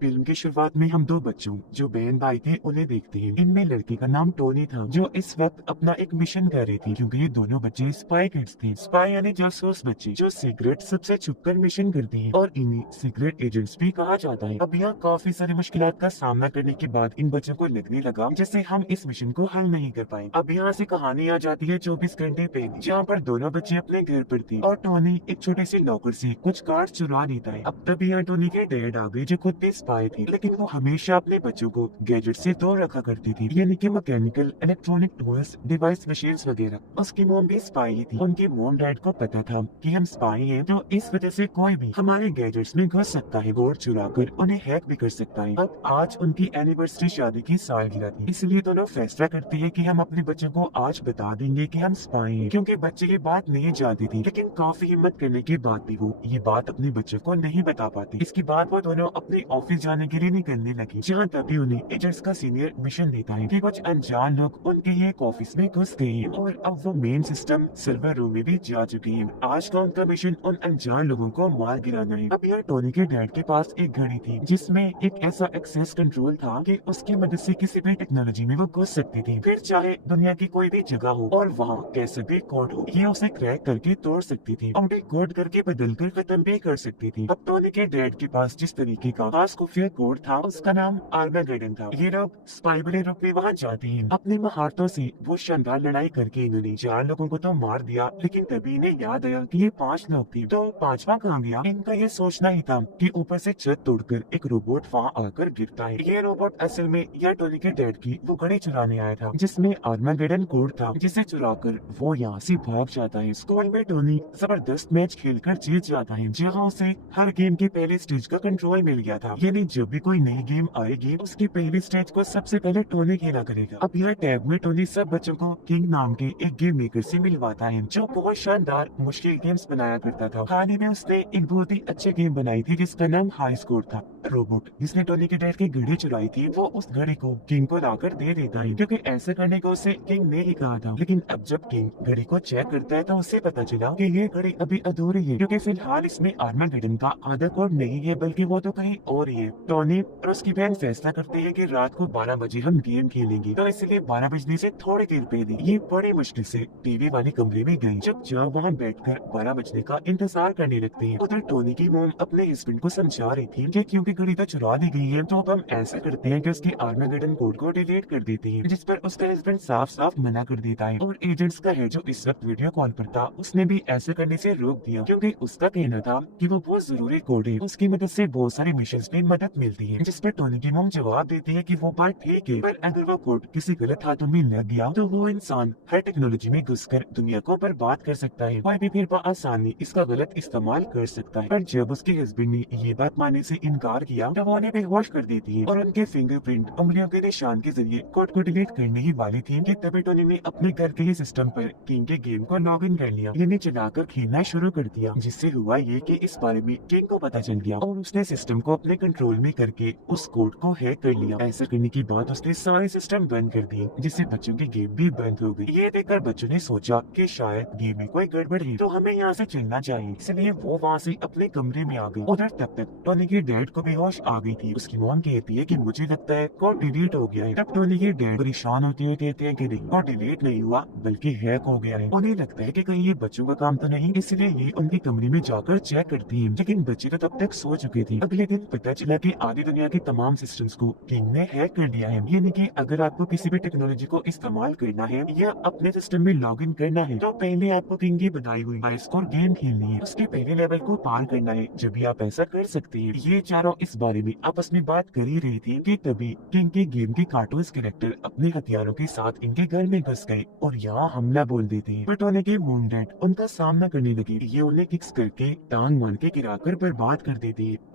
Film की शुरुआत में हम दो बच्चों जो बहन भाई थे उन्हें देखते हैं। इनमें लड़के का नाम टोनी था जो इस वक्त अपना एक मिशन कर रही थी, क्योंकि ये दोनों बच्चे स्पाई किड्स थे। स्पाई यानी जासूस बच्चे जो सीक्रेट सबसे छुपकर मिशन करते हैं और इन्हें सीक्रेट एजेंट्स भी कहा जाता है। अब यहाँ काफी सारी मुश्किलात का सामना करने के बाद इन बच्चों को लगने लगा जैसे हम इस मिशन को हल नहीं कर पाए। अब यहाँ से कहानी आ जाती है 24 घंटे पहले, जहाँ पर दोनों बच्चे अपने घर पर थे और टोनी एक छोटे से लॉकर से कुछ कार्ड चुरा लेता है। अब तभी यहाँ टोनी के डैड आ गए जो खुद भी स्पाई थे, लेकिन वो हमेशा अपने बच्चों को गैजेट से दूर रखा करती थी, यानी कि mechanical electronic tools device machines वगैरह। उसकी मोम भी स्पाई ही थी। उनके मोम डैड को पता था कि हम स्पाई हैं, तो इस वजह से कोई भी हमारे गैजेट्स में घुस सकता है, कोड चुरा कर उन्हें हैक भी कर सकता है। अब आज उनकी एनिवर्सरी शादी की सालगिरह थी, इसलिए दोनों फैसला करते हैं कि हम अपने बच्चों को आज बता देंगे कि हम स्पाई हैं, क्योंकि बच्चे ये बात नहीं जानती थी। लेकिन काफी हिम्मत करने के बाद भी वो ये बात अपने बच्चों को नहीं बता पाती। इसके बाद वो दोनों अपने ऑफिस जाने के लिए निकलने लगे, जहाँ तभी उन्हें एजेंट्स का सीनियर मिशन देता है कि कुछ अनजान लोग उनके ही एक ऑफिस में घुस गए हैं और अब वो मेन सिस्टम सर्वर रूम में भी जा चुके हैं। आज का उनका मिशन उन अनजान लोगों को मार गिराना है। अब यहाँ टोनी के डैड के पास एक घड़ी थी जिसमें एक ऐसा एक्सेस कंट्रोल था कि उसकी मदद से किसी भी टेक्नोलॉजी में वो घुस सकती थी, फिर चाहे दुनिया की कोई भी जगह हो और वहाँ कैसे भी कोड हो, ये उसे क्रैक करके तोड़ सकती थी और कोड करके बदल कर खत्म भी कर सकती थी। अब टोनी के डैड के पास जिस तरीके का खास खुफिया कोड था उसका नाम आर्मागेडन था। ये लोग स्पाई बने रूप में वहाँ जाते हैं। अपने महारतों से वो शानदार लड़ाई करके इन्होंने 4 लोगों को तो मार दिया, लेकिन तभी इन्हें याद आया कि ये 5 लोग थे, तो 5वां कहाँ गया। इनका ये सोचना ही था कि ऊपर से छत तोड़कर एक रोबोट वहाँ आकर गिरता है। ये रोबोट असल में या टोनी के डैड की वो घड़ी चुराने आया था जिसमें आर्मागेडन कोड था, जिसे चुराकर वो यहाँ से भाग जाता है। स्कूल में टोनी जबरदस्त मैच खेलकर जीत जाता है, जहाँ उसे हर गेम के पहले स्टेज का कंट्रोल मिल गया था, यानी जब भी कोई नई गेम आएगी उसकी पहली स्टेज को सबसे पहले टोनी खेला करेगा। अब यह टैब में टोनी सब बच्चों को किंग नाम के एक गेम मेकर से मिलवाता है जो बहुत शानदार मुश्किल गेम्स बनाया करता था। हाल ही में उसने एक बहुत ही अच्छी गेम बनाई थी जिसका नाम हाई स्कोर था। रोबोट जिसने टोनी के डैड की घड़ी चुराई थी वो उस घड़ी को किंग को लाकर दे देता है, क्योंकि ऐसा करने को उसे किंग ने ही कहा था। लेकिन अब जब किंग घड़ी को चेक करता है तो उसे पता चला कि ये घड़ी अभी अधूरी है, क्योंकि फिलहाल इसमें आर्मागेडन का आधा कोड नहीं है बल्कि वो तो कहीं और ही है। टोनी और उसकी बहन फैसला करते हैं कि रात को 12 बजे हम गेम खेलेंगे, तो इसलिए 12 बजने से थोड़ी देर पहले ये बड़ी मुश्किल से टीवी वाले कमरे में गई। जब जब वहाँ बैठकर 12 बजने का इंतजार करने लगते हैं, उधर टोनी की मोम अपने हस्बैंड को समझा रही थी कि क्योंकि घड़ी तो चुरा ली गई है, तो अब हम ऐसा करते हैं कि उसके आर्मागेडन कोड को डिलीट कर देते हैं, जिस पर उसका हस्बैंड साफ साफ मना कर देता है। और एजेंट्स का है जो इस वक्त वीडियो कॉल पर था, उसने भी ऐसा करने से रोक दिया, क्योंकि उसका कहना था कि वो बहुत जरूरी कोड है, उसकी मदद से बहुत सारी मिशन में मदद मिलती है। जिस पर टोनी की मोम जवाब देती है कि वो बात ठीक है, पर अगर वो कोड किसी गलत हाथों में लग गया तो वो इंसान हर टेक्नोलॉजी में घुसकर दुनिया को बर्बाद कर सकता है, कोई भी फिर आसानी इसका गलत इस्तेमाल कर सकता है। पर जब उसके हस्बैंड ने ये बात मानने से इनकार किया तो वो उन्हें बेहोश कर देती है और उनके फिंगरप्रिंट उंगलियों के निशान के जरिए कोड को डिलीट करने ही वाली थी कि तभी टोनी ने अपने घर के ही सिस्टम पर किंग के गेम को लॉग इन कर लिया, यानी चलाकर खेलना शुरू कर दिया। जिससे हुआ ये कि इस बारे में किंग को पता चल गया और उसने सिस्टम को अपने कंट्रोल में करके उस कोड को हैक कर लिया। ऐसा करने के बाद उसने सारे सिस्टम बंद कर दिए, जिससे बच्चों की गेम भी बंद हो गई। ये देखकर बच्चों ने सोचा कि शायद गेम में कोई गड़बड़ है, तो हमें यहाँ से चलना चाहिए, इसलिए वो वहाँ से अपने कमरे में आ गई। उधर तब तक टोनी के डैड को बेहोश आ गई थी। उसकी मॉम कहती है कि मुझे लगता है कोड डिलीट हो गया है। तब टोनी के डैड परेशान होते हुए कहते हैं कि नहीं, कोड डिलीट नहीं हुआ बल्कि हैक हो गया है। उन्हें लगता है कि कहीं ये बच्चों का काम तो नहीं, इसलिए ये उनके कमरे में जाकर चेक करती है, लेकिन बच्चे तो तब तक सो चुके थे। अगले दिन पता चला कि आधी दुनिया के तमाम सिस्टम्स को किंग ने हैक कर दिया है, यानी कि अगर आपको किसी भी टेक्नोलॉजी को इस्तेमाल करना है या अपने सिस्टम में लॉग इन करना है, तो पहले आपको किंग की बनाई हुई हाई स्कोर गेम खेलनी है, उसके पहले लेवल को पार करना है, जब भी आप ऐसा कर सकते हैं। ये चारों इस बारे में आपस में बात कर ही रही थी कि तभी किंग के गेम के कार्टून कैरेक्टर अपने हथियारों के साथ इनके घर में घुस गए और यहाँ हमला बोल देते हैं। बट टोनी के मून डैड उनका सामना करने लगे। ये उन्हें किक्स करके टांग मार के गिराकर बर्बाद कर देती है।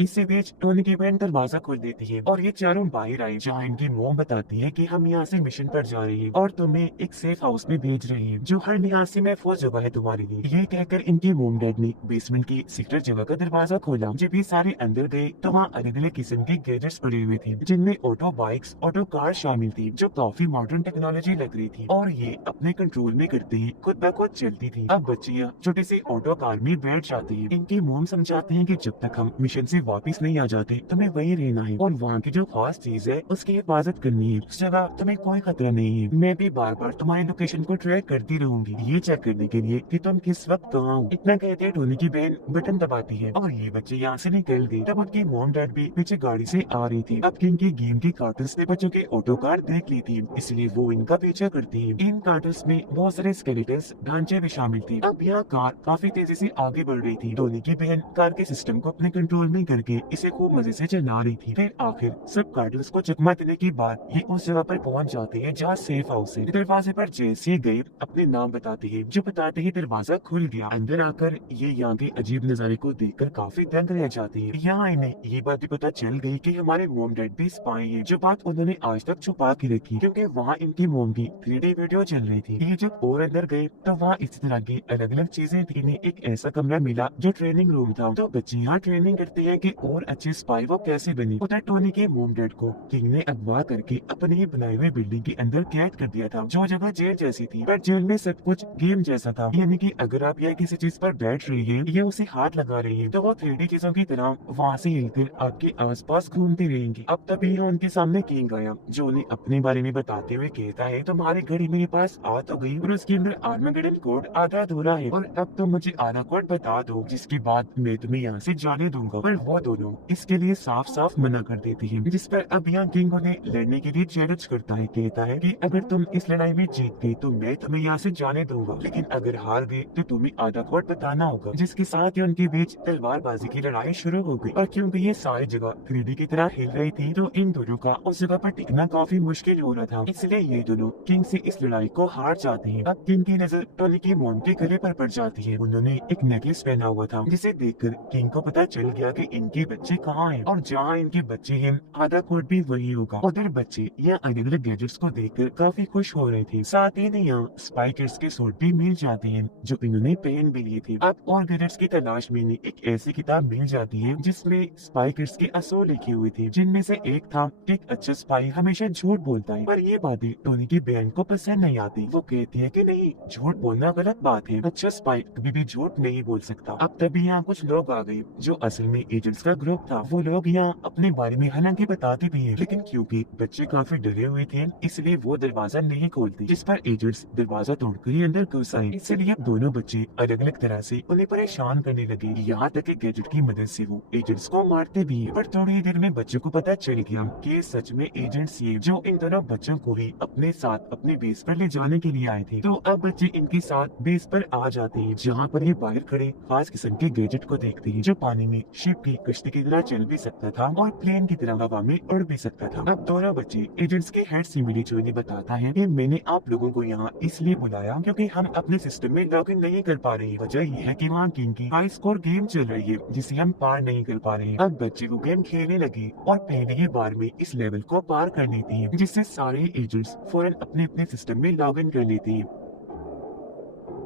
इसी बीच टोनी की बहन दरवाजा खोल देती है और ये चारों बाहर आए, जहाँ इनकी मोम बताती है कि हम यहाँ से मिशन पर जा रहे हैं और तुम्हें एक सेफ हाउस में भेज रहे हैं जो हर लिहाज से महफूज जगह है तुम्हारे लिए। ये कहकर इनके मोम डैड ने बेसमेंट की सीक्रेट जगह का दरवाजा खोला। जब ये सारे अंदर गए तो वहाँ अलग अलग किस्म के गैजेट्स पड़े हुए थे, जिनमें ऑटो बाइक्स, ऑटो कार शामिल थी, जो काफी मॉडर्न टेक्नोलॉजी लग रही थी और ये अपने कंट्रोल में करते ही खुद ब खुद चलती थी। अब बच्चियाँ छोटे से ऑटो कार में बैठ जाती है। इनकी मोम समझाते हैं कि जब तक हम मिशन से वापस नहीं आ जाते तुम्हें वहीं रहना है और वहाँ की जो खास चीज है उसकी हिफाजत करनी है। उस जगह तुम्हें कोई खतरा नहीं है। मैं भी बार बार तुम्हारी लोकेशन को ट्रैक करती रहूंगी, ये चेक करने के लिए कि तुम किस वक्त कहाँ हो। इतना कहते टोनी की बहन बटन दबाती है और ये बच्चे यहाँ से निकल गए। तब उनकी मॉम डैड भी पीछे गाड़ी से आ रही थी। अब इनकी गेम की कार्टून्स ने बच्चों के ऑटो कार देख ली थी, इसलिए वो इनका पीछा करती है। इन कार्टून्स में बहुत सारे स्केलेटन्स ढांचे भी शामिल थे। अब यह कार काफी तेजी से आगे बढ़ रही थी। टोनी की बहन कार के सिस्टम को अपने कंट्रोल में करके इसे खूब मजे से चला रही थी। फिर आखिर सब कार्टून्स को चकमा देने के बाद ये उस जगह पर पहुंच जाते हैं जहाँ सेफ हाउस है। दरवाजे पर जैसे गए अपने नाम बताते हैं, जो बताते ही दरवाजा खुल गया। अंदर आकर ये यहाँ के अजीब नजारे को देखकर काफी दंग रह जाते हैं। यहाँ इन्हें ये बात भी पता चल गई कि हमारे मोम डैड भी स्पाई हैं, जो बात उन्होंने आज तक छुपा के रखी, क्योंकि वहाँ इनकी मोम की 3D वीडियो चल रही थी। ये जब और अंदर गए तो वहाँ इस तरह की अलग अलग चीजें थी। इन्हें एक ऐसा कमरा मिला जो ट्रेनिंग रूम था, तो बच्चे यहाँ ट्रेनिंग करते हैं कि और अच्छे स्पाई वो कैसे बने। उधर टोनी के मोम डैड को किंग ने अगवा करके अपनी ही बनाई हुई बिल्डिंग के अंदर कैद कर दिया था, जो जगह जेल जैसी थी, पर जेल में सब कुछ गेम जैसा था। यानी कि अगर आप यहाँ किसी चीज पर बैठ रही है या उसे हाथ लगा रही है तो वो 3D चीजों की तरह वहाँ से हिलकर आपके आसपास घूमती रहेंगी। अब तभी उनके सामने किंग आया, जो उन्हें अपने बारे में बताते हुए कहता है तुम्हारी घड़ी मेरे पास आ तो गई और उसके अंदर आर्मागेडन कोड आधा अधूरा है और अब तुम मुझे आधा कोड बता दो, जिसके बाद मैं तुम्हें यहाँ से जाने दूंगा। पर वो दोनों इसके लिए साफ साफ मना कर देती है, जिस पर अब यहाँ किंग उन्हें लड़ने के लिए चैलेंज करता है। कहता है कि अगर तुम इस लड़ाई में जीत गए तो मैं तुम्हें यहाँ से जाने दूंगा, लेकिन अगर हार गए तो तुम्हें आधा कोड बताना होगा। जिसके साथ ही उनके बीच तलवारबाजी की लड़ाई शुरू हो गई। और क्योंकि ये सारी जगह 3D की तरह हिल रही थी तो इन दोनों का उस जगह पर टिकना काफी मुश्किल हो रहा था, इसलिए ये दोनों किंग से इस लड़ाई को हार जाते हैं। अब किंग की नजर टोनी की मोम के गले पर पड़ जाती है। उन्होंने एक नेकलेस पहना हुआ था, जिसे देखकर किंग को पता चल गया कि इनके बच्चे कहाँ हैं और जहाँ इनके बच्चे हैं आधा कोड भी वही होगा। उधर बच्चे यहाँ अलग अलग गैजेट्स को देखकर काफी खुश हो रहे थे। साथ ही यहाँ स्पाई किड्स के सूट भी मिल जाते हैं जो इन्होंने पहन भी लिए थे। अब और गैजेट्स की तलाश में इन्हें एक ऐसी किताब मिल जाती है जिसमें स्पाई किड्स के असूल लिखे हुए थे, जिनमें से एक था एक अच्छा स्पाई हमेशा झूठ बोलता है। पर ये बातें टोनी की बहन को पसंद नहीं आती। वो कहती है कि नहीं, झूठ बोलना गलत बात है, अच्छा स्पाई कभी भी झूठ नहीं बोल सकता। अब तभी यहाँ कुछ लोग आ गए जो असल में एजेंट्स का ग्रुप था। वो लोग यहाँ अपने बारे में हालांकि बताते भी हैं, लेकिन क्योंकि बच्चे काफी डरे हुए थे इसलिए वो दरवाजा नहीं खोलते, जिस पर एजेंट्स दरवाजा तोड़कर ही अंदर घुस आए। इसलिए अब दोनों बच्चे अलग अलग तरह से उन्हें परेशान करने लगे, यहाँ तक कि गैजेट की मदद से वो एजेंट्स को मारते भी हैं। पर थोड़ी देर में बच्चों को पता चल गया कि सच में एजेंट्स ये जो इन दोनों बच्चों को ही अपने साथ अपने बेस पर ले जाने के लिए आए थे। तो अब बच्चे इनके साथ बेस पर आ जाते हैं, जहाँ पर ये बाहर खड़े खास किस्म के गैजेट को देखते हैं, जो पानी में शिप की कश्ती की तरह चल भी सकता था और प्लेन की तरह हवा में उड़ भी सकता था। अब दोनों बच्चे एजेंट्स के हेड से मिली, जो इन्हें बताता है कि मैंने आप लोगों को यहाँ इसलिए बुलाया क्योंकि हम अपने सिस्टम में लॉगिन नहीं कर पा रहे। वजह यह है कि वहाँ किंग की हाई स्कोर गेम चल रही है जिसे हम पार नहीं कर पा रहे। अब बच्चे वो गेम खेलने लगे और पहले ही बार में इस लेवल को पार कर लेते हैं, जिससे सारे एजेंट्स फौरन अपने अपने सिस्टम में लॉगिन कर लेते हैं।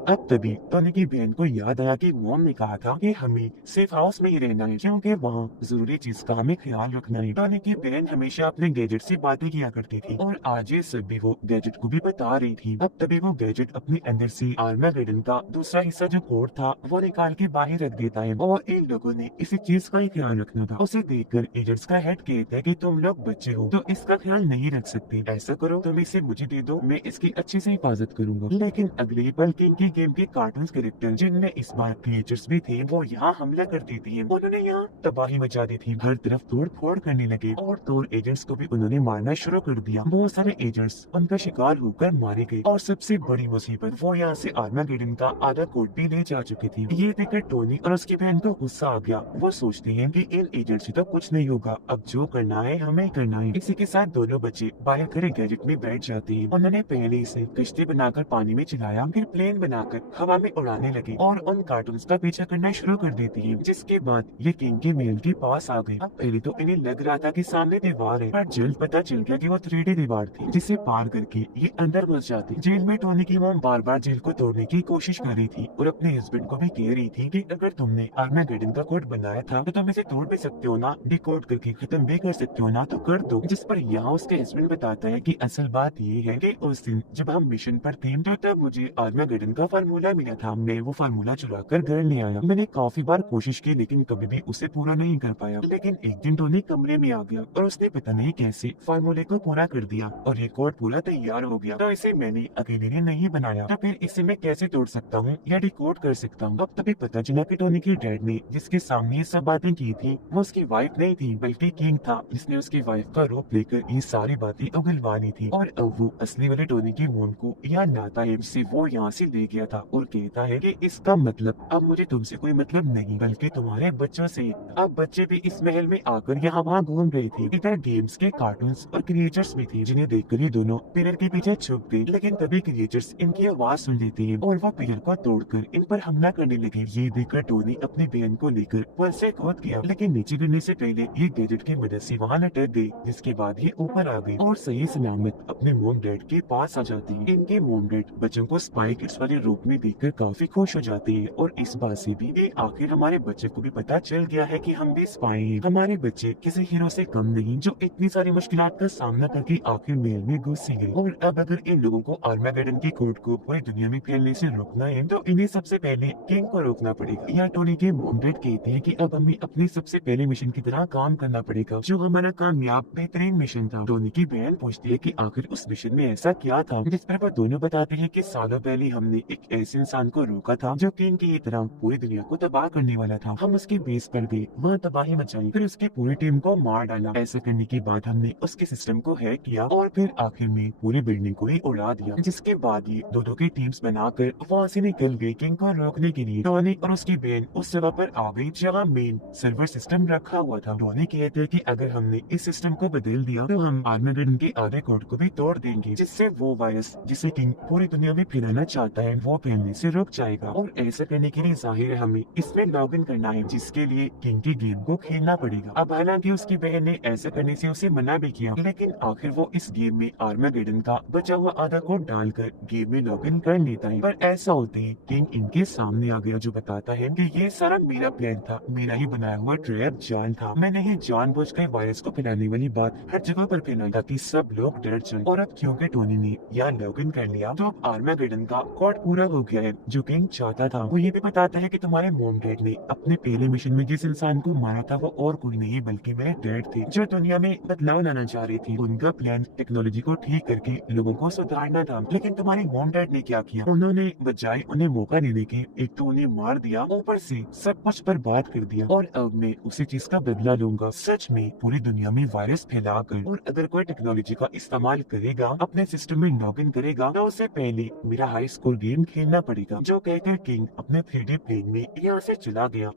अब तभी टोनी की बहन को याद आया कि मॉम ने कहा था कि हमें सेफ हाउस में ही रहना है क्योंकि वहाँ जरूरी चीज का हमें ख्याल रखना है। टोनी की बहन हमेशा अपने गैजेट से बातें किया करती थी और आज ये सब भी वो गैजेट को भी बता रही थी। अब तभी वो गैजेट अपने अंदर से आर्मागेडन का दूसरा हिस्सा जो कोड था वो निकाल के बाहर रख देता है और इन लोगों ने इसी चीज का ही ख्याल रखना था। उसे देखकर एजेंट्स का हेड कहता है कि तुम लोग बच्चे हो तो इसका ख्याल नहीं रख सकते, ऐसा करो तुम इसे मुझे दे दो, मैं इसकी अच्छी से हिफाजत करूंगा। लेकिन अगले ही पल इनकी गेम के कार्टून कैरेक्टर जिनमें इस बार क्रिएचर्स भी थे वो यहाँ हमला कर देते हैं। उन्होंने यहाँ तबाही मचा दी थी, हर तरफ तोड़ फोड़ करने लगे और तो एजेंट्स को भी उन्होंने मारना शुरू कर दिया। बहुत सारे एजेंट्स उनका शिकार होकर मारे गए और सबसे बड़ी मुसीबत वो यहाँ से आर्मागेडन का आधा कोड भी ले जा चुके थे। ये देखकर टोनी और उसकी बहन को गुस्सा आ गया। वो सोचते हैं कि इन एजेंट्स से तो कुछ नहीं होगा, अब जो करना है हमें करना है। इसी के साथ दोनों बच्चे बाहर खड़े गैजेट में बैठ जाते हैं। उन्होंने पहले से कश्ती बनाकर पानी में चलाया, फिर प्लेन बनाकर हवा में उड़ाने लगे और उन कार्टून्स का पीछा करना शुरू कर देती है। जिसके बाद ये किंग के महल के पास आ गए। अब पहले तो इन्हें लग रहा था कि सामने दीवार है, पर जल्द पता चल गया कि वो 3D दीवार थी जिसे पार करके ये अंदर घुस जाते। जेल में टोनी की मॉम बार बार जेल को तोड़ने की कोशिश कर रही थी और अपने हस्बैंड को भी कह रही थी कि अगर तुमने आर्मागेडन का कोड बनाया था तो तुम इसे तोड़ भी सकते हो ना, डिकोड करके खत्म भी कर सकते हो ना, तो कर दो। जिस पर यहाँ उसके हस्बैंड बताता है कि असल बात ये है कि उस दिन जब हम मिशन पर थे तो तब मुझे आर्मागेडन का फार्मूला मिला था, मैं वो फार्मूला चुरा कर घर ले आया। मैंने काफी बार कोशिश की लेकिन कभी भी उसे पूरा नहीं कर पाया। लेकिन एक दिन टोनी कमरे में आ गया और उसने पता नहीं कैसे फार्मूले को पूरा कर दिया और ये कोड पूरा तैयार हो गया। तो इसे मैंने अकेले ने नहीं बनाया, तो फिर इसे मैं कैसे तोड़ सकता हूँ या डिकोड कर सकता हूँ। अब तभी पता चला कि टोनी के डैड ने जिसके सामने ये सब बातें की थी वो उसकी वाइफ नहीं थी बल्कि किंग था, जिसने उसकी वाइफ का रूप लेकर ये सारी बातें उगलवा दी थी। और अब वो असली वाले टोनी की मोम को याद लाता है जिसे वो यहाँ से ले गया था और कहता है कि इसका मतलब अब मुझे तुमसे कोई मतलब नहीं बल्कि तुम्हारे बच्चों से। अब बच्चे भी इस महल में आकर यहाँ वहाँ घूम रहे थे। इधर गेम्स के कार्टून्स और क्रिएचर्स भी थे जिन्हें देखकर ये दोनों पिलर के पीछे छुप गए। लेकिन तभी क्रिएचर्स इनकी आवाज सुन लेते हैं और वह पिलर को तोड़कर इन पर हमला करने लगे। ये देखकर टोनी अपनी बहन को लेकर पुल से कूद गया, लेकिन नीचे गिरने से पहले ये गैजेट की मदद से वहाँ लटक गई, जिसके बाद ये ऊपर आ गई और सही सलामत अपने मोम डैड के पास आ जाती है। इनके मोम डैड बच्चों को स्पाई किड्स वाले रूप में देखकर काफी खुश हो जाते हैं और इस बात से भी कि आखिर हमारे बच्चे को भी पता चल गया है कि हम भी स्पाई हैं। हमारे बच्चे किसी हीरो से कम नहीं जो इतनी सारी मुश्किलात का सामना करके आखिर मेल में घुस ही गए। और अब अगर इन लोगों को आर्मागेडन की कोड को पूरी दुनिया में फैलने से रोकना है तो इन्हें सबसे पहले किंग को रोकना पड़ेगा। या टोनी के मोम डैड कहते हैं कि अब हमें अपने सबसे पहले मिशन की तरह काम करना पड़ेगा जो हमारा कामयाब बेहतरीन मिशन था। टोनी की बहन पूछती है कि आखिर उस मिशन में ऐसा क्या था, जिस पर वो दोनों बताते हैं कि सालों पहले हमने एक ऐसे इंसान को रोका था जो किंग की तरह पूरी दुनिया को तबाह करने वाला था। हम उसके बेस पर गए, वहाँ तबाही मचाई, फिर उसकी पूरी टीम को मार डाला। ऐसा करने के बाद हमने उसके सिस्टम को हैक किया और फिर आखिर में पूरी बिल्डिंग को ही उड़ा दिया। जिसके बाद ये दो की टीम्स बनाकर वहाँ से निकल गए किंग को रोकने के लिए। टोनी और उसकी बहन उस जगह पर आ गई जहाँ मेन सर्वर सिस्टम रखा हुआ था। टोनी कहते हैं कि अगर हमने इस सिस्टम को बदल दिया तो हम आर्मागेडन के आधे कोड को भी तोड़ देंगे, जिससे वो वायरस जिसे किंग पूरी दुनिया में फैलाना चाहता है वो फैलने से रुक जाएगा। और ऐसा करने के लिए जाहिर है हमें इसमें लॉग इन करना है, जिसके लिए किंग की गेम को खेलना पड़ेगा। अब हालांकि उसकी बहन ने ऐसा करने से उसे मना भी किया, लेकिन आखिर वो इस गेम में आर्मागेडन का बचा हुआ आधा कोड डालकर गेम में लॉग इन कर लेता है। पर ऐसा होते ही किंग इनके सामने आ गया जो बताता है कि ये सारा मेरा प्लान था, मेरा ही बनाया हुआ ट्रैप जान था। मैंने ही जानबूझकर वायरस को फैलाने वाली बात हर जगह पर फैलाई ताकि सब लोग डर जाएं। और अब क्योंकि टोनी ने यहाँ लॉग इन कर लिया तो अब आर्मागेडन का कोड पूरा हो गया है जो किंग चाहता था। वो ये भी बताता है कि तुम्हारे मोम डैड ने अपने पहले मिशन में जिस इंसान को मारा था वो और कोई नहीं बल्कि मेरे डैड थे जो दुनिया में बदलाव लाना चाह रही थी। उनका प्लान टेक्नोलॉजी को ठीक करके लोगों को सुधारना था, लेकिन तुम्हारे मोम डैड ने क्या किया, उन्होंने बजाय उन्हें मौका देने के एक तो उन्हें मार दिया, ऊपर से सब कुछ बर्बाद कर दिया। और अब मैं उसी चीज का बदला लूंगा, सच में पूरी दुनिया में वायरस फैलाकर। और अगर कोई टेक्नोलॉजी का इस्तेमाल करेगा, अपने सिस्टम में लॉग इन करेगा, तो उसे पहले मेरा हाई स्कोर गेम खेलना पड़ेगा। जो कहकर किंग अपने 3D प्लेन में यहाँ से चला गया।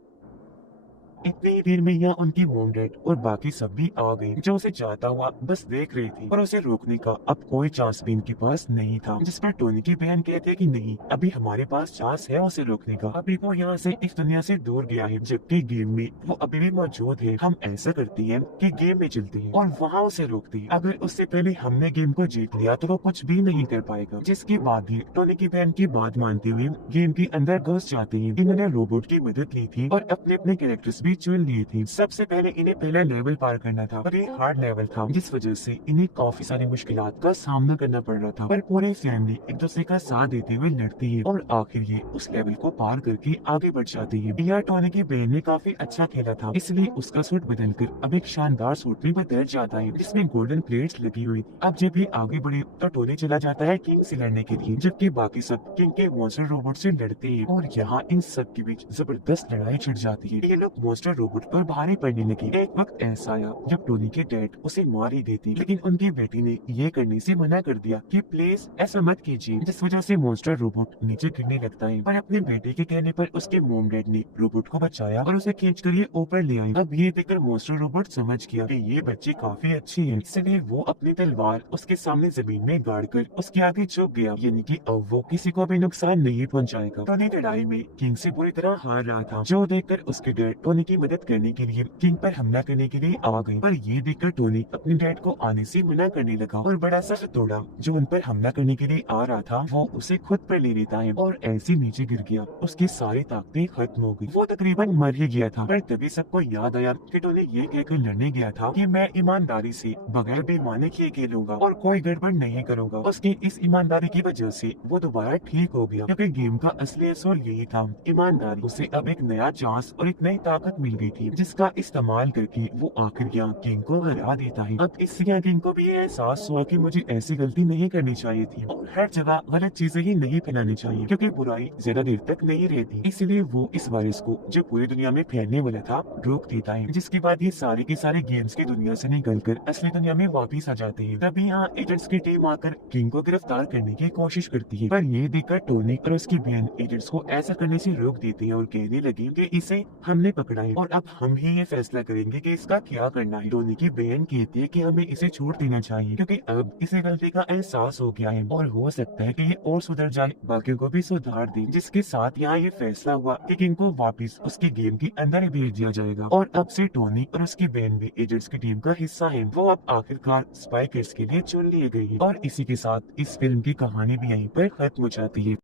इतनी ही देर में यहाँ उनकी मोम डैड और बाकी सब भी आ गए जो उसे जाता हुआ बस देख रही थी, पर उसे रोकने का अब कोई चांस भी इनके पास नहीं था। जिस पर टोनी की बहन कहते कि नहीं, अभी हमारे पास चांस है उसे रोकने का। अभी वो यहाँ से इस दुनिया से दूर गया है, जबकि गेम में वो अभी भी मौजूद है। हम ऐसा करती हैं कि गेम में चलते हैं और वहाँ उसे रोकते हैं। अगर उससे पहले हमने गेम को जीत लिया तो वो कुछ भी नहीं कर पाएगा। जिसके बाद ही टोनी की बहन की बात मानते हुए गेम के अंदर घुस जाते हैं। इन्होंने रोबोट की मदद ली थी और अपने अपने कैरेक्टर्स भी चुन लिए थे। सबसे पहले इन्हें पहला लेवल पार करना था और ये हार्ड लेवल था, जिस वजह से इन्हें काफी सारी मुश्किलात का सामना करना पड़ रहा था। पर पूरी फैमिली एक दूसरे का साथ देते हुए लड़ती है और आखिर ये उस लेवल को पार करके आगे बढ़ जाती है। यहाँ टोनी की बहन ने काफी अच्छा खेला था, इसलिए उसका सूट बदलकर अब एक शानदार सूट में बदल जाता है जिसमें गोल्डन प्लेट्स लगी हुई। अब जब भी आगे बढ़े तो टोनी चला जाता है किंग से लड़ने के लिए, जबकि बाकी सब किंग के मॉन्स्टर रोबोट से लड़ते हैं। और यहाँ इन सब के बीच जबरदस्त लड़ाई छिड़ जाती है। ये लोग मॉन्स्टर रोबोट पर भारी पड़ने लगी। एक वक्त ऐसा आया जब टोनी के डैड उसे मार ही देते, लेकिन उनकी बेटी ने ये करने से मना कर दिया कि प्लीज ऐसा मत कीजिए, जिस वजह से मॉन्स्टर रोबोट नीचे गिरने लगता है। पर अपने बेटे के कहने पर उसके मोम डैड ने रोबोट को बचाया और उसे खींच कर ये ऊपर ले आई। अब ये देखकर मॉन्स्टर रोबोट समझ गया कि ये बच्ची काफी अच्छी है, इसलिए वो अपनी तलवार उसके सामने जमीन में गाड़ कर उसके आगे झुक गया, यानी कि अब वो किसी को भी नुकसान नहीं पहुंचाएगा। टोनी लड़ाई में किंग से पूरी तरह हार रहा था, जो देखकर उसके डैड टोनी की मदद करने के लिए किंग पर हमला करने के लिए आ गए। पर ये देखकर टोनी अपने डैड को आने से मना करने लगा और बड़ा सा हथौड़ा जो उन पर हमला करने के लिए आ रहा था वो उसे खुद पर ले लेता है और ऐसे नीचे गिर गया। उसकी सारी ताकतें खत्म हो गई, वो तकरीबन मर ही गया था। पर तभी सबको याद आया कि टोनी ये कहकर लड़ने गया था कि मैं ईमानदारी से बगैर बेईमानी किए खेलूंगा और कोई गड़बड़ नहीं करूंगा। उसकी इस ईमानदारी की वजह से वो दोबारा ठीक हो गया, क्योंकि गेम का असली असूल यही था, ईमानदारी। उसे अब एक नया चांस और एक नई ताकत मिल गई थी जिसका इस्तेमाल करके वो आखिर यहाँ किंग को हरा देता है। अब इससे यहाँ किंग को भी ये एहसास हुआ कि मुझे ऐसी गलती नहीं करनी चाहिए थी और हर जगह गलत चीजें ही नहीं फैलानी चाहिए, क्योंकि बुराई ज्यादा देर तक नहीं रहती। इसलिए वो इस वायरस को जो पूरी दुनिया में फैलने वाला था रोक देता है, जिसके बाद ये सारे के सारे गेम्स की दुनिया से निकलकर असली दुनिया में वापिस आ जाते हैं। तभी यहाँ एजेंट्स की टीम आकर किंग को गिरफ्तार करने की कोशिश करती है, पर ये देखकर टोनी और उसकी बहन एजेंट्स को ऐसा करने से रोक देते हैं और कहने लगे कि इसे हमने पकड़ा है और अब हम ही ये फैसला करेंगे कि इसका क्या करना है। टोनी की बहन कहती है कि हमें इसे छोड़ देना चाहिए, क्योंकि अब इसे गलती का एहसास हो गया है और हो सकता है कि ये और सुधर जाए, बाकियों को भी सुधार दे। जिसके साथ यहाँ ये फैसला हुआ कि किंग को वापस उसके गेम के अंदर ही भेज दिया जाएगा और अब से टोनी और उसकी बहन भी एजेंट्स की टीम का हिस्सा है। वो अब आखिरकार स्पाई किड्स के लिए चुन लिए गए हैं और इसी के साथ इस फिल्म की कहानी भी यहीं पर खत्म हो जाती है।